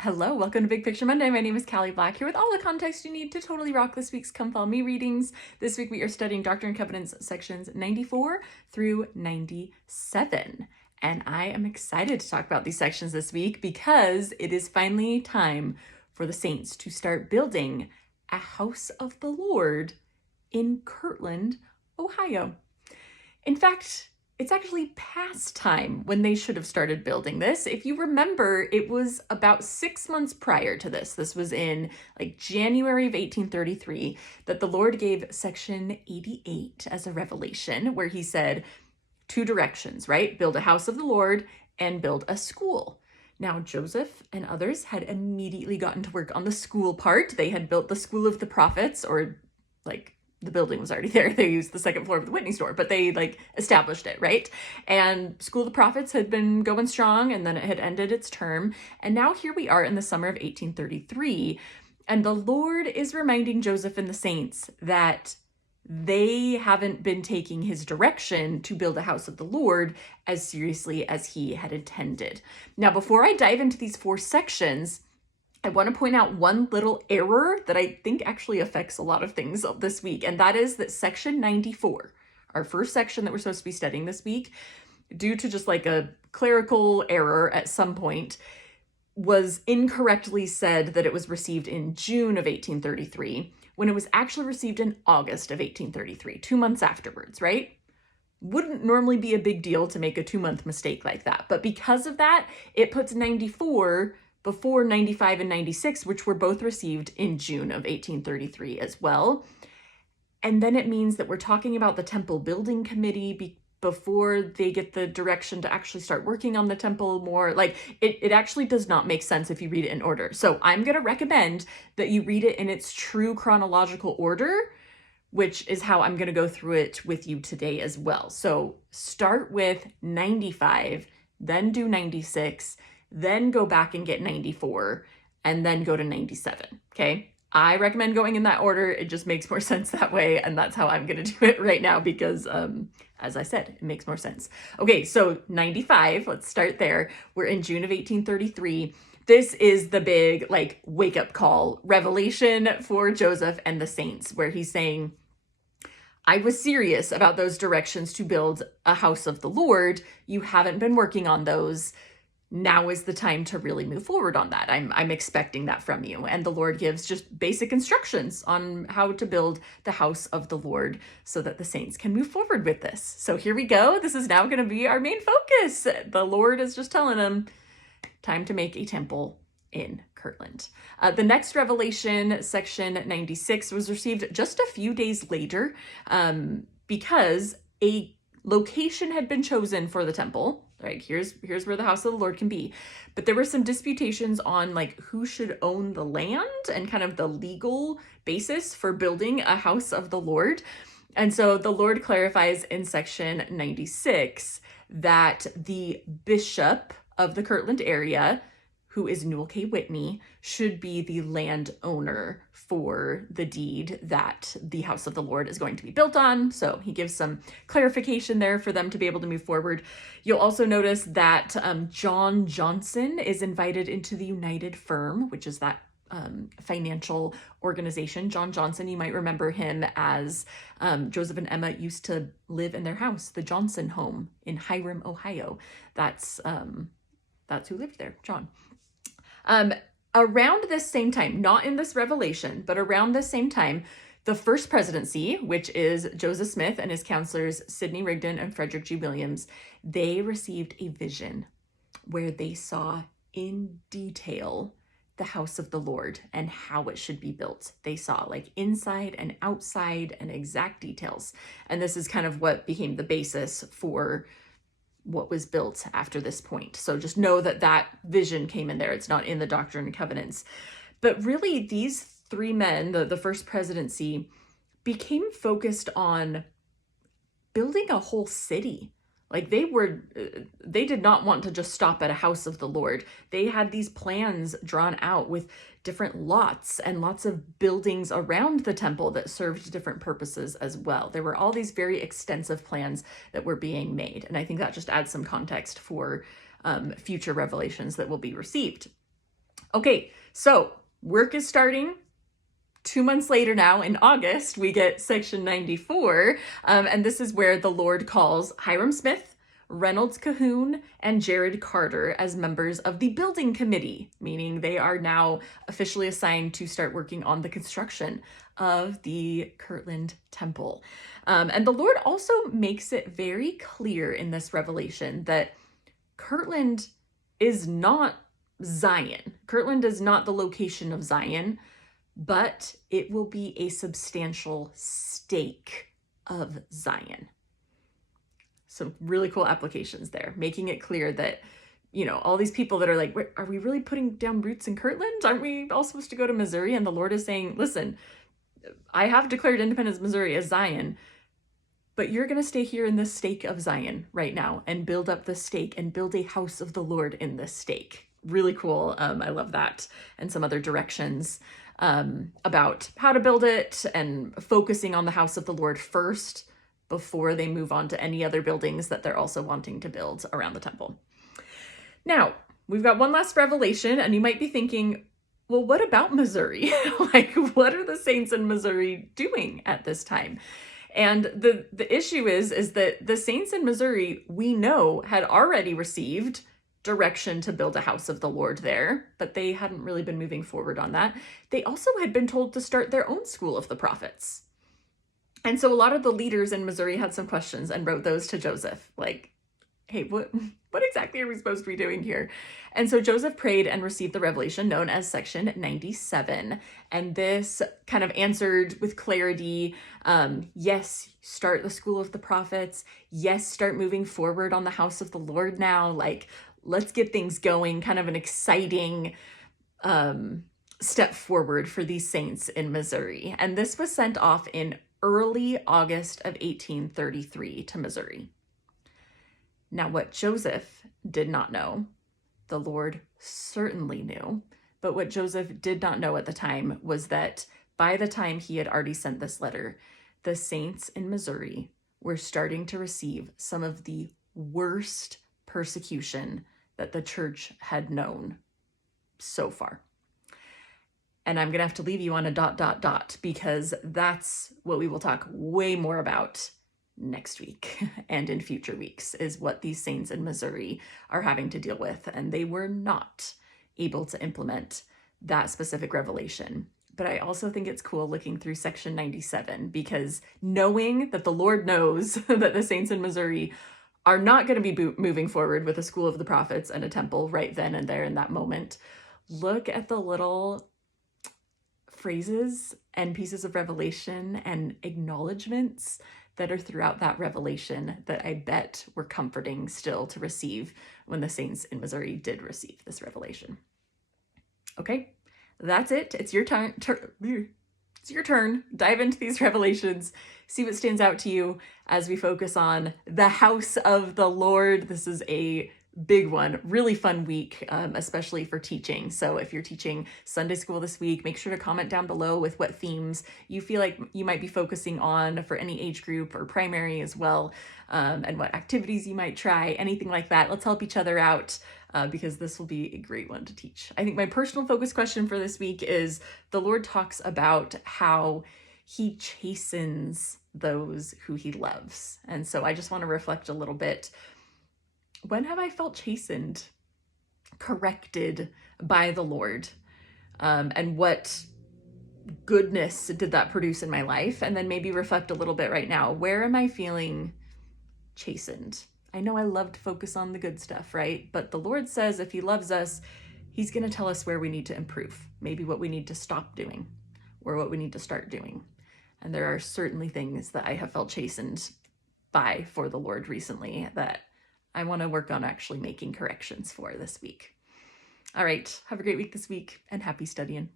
Hello, welcome to Big Picture Monday. My name is Cali Black, here with all the context you need to totally rock this week's Come Follow Me readings. This week we are studying Doctrine and Covenants sections 94 through 97. And I am excited to talk about these sections this week because it is finally time for the saints to start building a house of the Lord in Kirtland, Ohio. In fact, it's actually past time when they should have started building this. If you remember, it was about 6 months prior to this. This was in January of 1833 that the Lord gave section 88 as a revelation, where he said two directions, right? Build a house of the Lord and build a school. Now, Joseph and others had immediately gotten to work on the school part. They had built the School of the Prophets, or the building was already there. They used the second floor of the Whitney store, but they established it, right? And School of the Prophets had been going strong, and then it had ended its term. And now here we are in the summer of 1833, and the Lord is reminding Joseph and the saints that they haven't been taking his direction to build a house of the Lord as seriously as he had intended. Now, before I dive into these 4 sections, I want to point out one little error that I think actually affects a lot of things this week, and that is that section 94, our first section that we're supposed to be studying this week, due to just a clerical error at some point, was incorrectly said that it was received in June of 1833, when it was actually received in August of 1833, 2 months afterwards, right? Wouldn't normally be a big deal to make a 2-month mistake like that, but because of that, it puts 94 before 95 and 96, which were both received in June of 1833 as well. And then it means that we're talking about the temple building committee before they get the direction to actually start working on the temple more. It actually does not make sense if you read it in order. So I'm going to recommend that you read it in its true chronological order, which is how I'm going to go through it with you today as well. So start with 95, then do 96, then go back and get 94, and then go to 97, okay? I recommend going in that order. It just makes more sense that way, and that's how I'm going to do it right now because, as I said, it makes more sense. Okay, so 95, let's start there. We're in June of 1833. This is the big, wake-up call revelation for Joseph and the saints, where he's saying, I was serious about those directions to build a house of the Lord. You haven't been working on those. Now is the time to really move forward on that. I'm expecting that from you. And the Lord gives just basic instructions on how to build the house of the Lord so that the saints can move forward with this. So here we go. This is now going to be our main focus. The Lord is just telling them, time to make a temple in Kirtland. The next revelation, section 96, was received just a few days later because a location had been chosen for the temple. Right, here's where the house of the Lord can be. But there were some disputations on who should own the land and kind of the legal basis for building a house of the Lord. And so the Lord clarifies in section 96 that the bishop of the Kirtland area, who is Newell K. Whitney, should be the landowner for the deed that the house of the Lord is going to be built on. So he gives some clarification there for them to be able to move forward. You'll also notice that John Johnson is invited into the United Firm, which is that financial organization. John Johnson, you might remember him as Joseph and Emma used to live in their house, the Johnson home in Hiram, Ohio. That's who lived there, John. Around this same time, not in this revelation, but around this same time, the first presidency, which is Joseph Smith and his counselors, Sidney Rigdon and Frederick G. Williams, they received a vision where they saw in detail the house of the Lord and how it should be built. They saw inside and outside and exact details. And this is kind of what became the basis for what was built after this point. So just know that that vision came in there. It's not in the Doctrine and Covenants. But really, these 3 men, the first presidency, became focused on building a whole city. They did not want to just stop at a house of the Lord. They had these plans drawn out with different lots and lots of buildings around the temple that served different purposes as well. There were all these very extensive plans that were being made. And I think that just adds some context for future revelations that will be received. Okay, so work is starting. 2 months later now, in August, we get section 94, and this is where the Lord calls Hiram Smith, Reynolds Cahoon, and Jared Carter as members of the building committee, meaning they are now officially assigned to start working on the construction of the Kirtland temple. And the Lord also makes it very clear in this revelation that Kirtland is not Zion. Kirtland is not the location of Zion, but it will be a substantial stake of Zion. Some really cool applications there, making it clear that, all these people that are like, are we really putting down roots in Kirtland? Aren't we all supposed to go to Missouri? And the Lord is saying, listen, I have declared independence Missouri as Zion, but you're going to stay here in this stake of Zion right now and build up this stake and build a house of the Lord in this stake. Really cool. I love that. And some other directions about how to build it and focusing on the house of the Lord first before they move on to any other buildings that they're also wanting to build around the temple. Now, we've got one last revelation, and you might be thinking, well, what about Missouri? Like, what are the saints in Missouri doing at this time? And the issue is that the saints in Missouri, we know, had already received direction to build a house of the Lord there, but they hadn't really been moving forward on that. They also had been told to start their own school of the prophets. And so a lot of the leaders in Missouri had some questions and wrote those to Joseph, like, hey, what exactly are we supposed to be doing here? And so Joseph prayed and received the revelation known as section 97. And this kind of answered with clarity, yes, start the school of the prophets. Yes, start moving forward on the house of the Lord now. Like, let's get things going, kind of an exciting step forward for these saints in Missouri. And this was sent off in early August of 1833 to Missouri. Now, what Joseph did not know, the Lord certainly knew, but what Joseph did not know at the time was that by the time he had already sent this letter, the saints in Missouri were starting to receive some of the worst persecution that the church had known so far. And I'm going to have to leave you on a ... because that's what we will talk way more about next week and in future weeks, is what these saints in Missouri are having to deal with. And they were not able to implement that specific revelation. But I also think it's cool looking through section 97, because knowing that the Lord knows that the saints in Missouri are not going to be moving forward with a school of the prophets and a temple right then and there in that moment, look at the little phrases and pieces of revelation and acknowledgments that are throughout that revelation that I bet were comforting still to receive when the saints in Missouri did receive this revelation. Okay, that's it. It's your turn. It's your turn. Dive into these revelations. See what stands out to you as we focus on the house of the Lord. This is a big one, really fun week, especially for teaching. So if you're teaching Sunday school this week, make sure to comment down below with what themes you feel like you might be focusing on for any age group or primary as well, and what activities you might try, anything like that. Let's help each other out, because this will be a great one to teach. I think my personal focus question for this week is the Lord talks about how he chastens those who he loves. And so I just want to reflect a little bit. When have I felt chastened, corrected by the Lord? And what goodness did that produce in my life? And then maybe reflect a little bit right now. Where am I feeling chastened? I know I love to focus on the good stuff, right? But the Lord says if he loves us, he's going to tell us where we need to improve, maybe what we need to stop doing or what we need to start doing. And there are certainly things that I have felt chastened by for the Lord recently that I want to work on actually making corrections for this week. All right, have a great week this week and happy studying.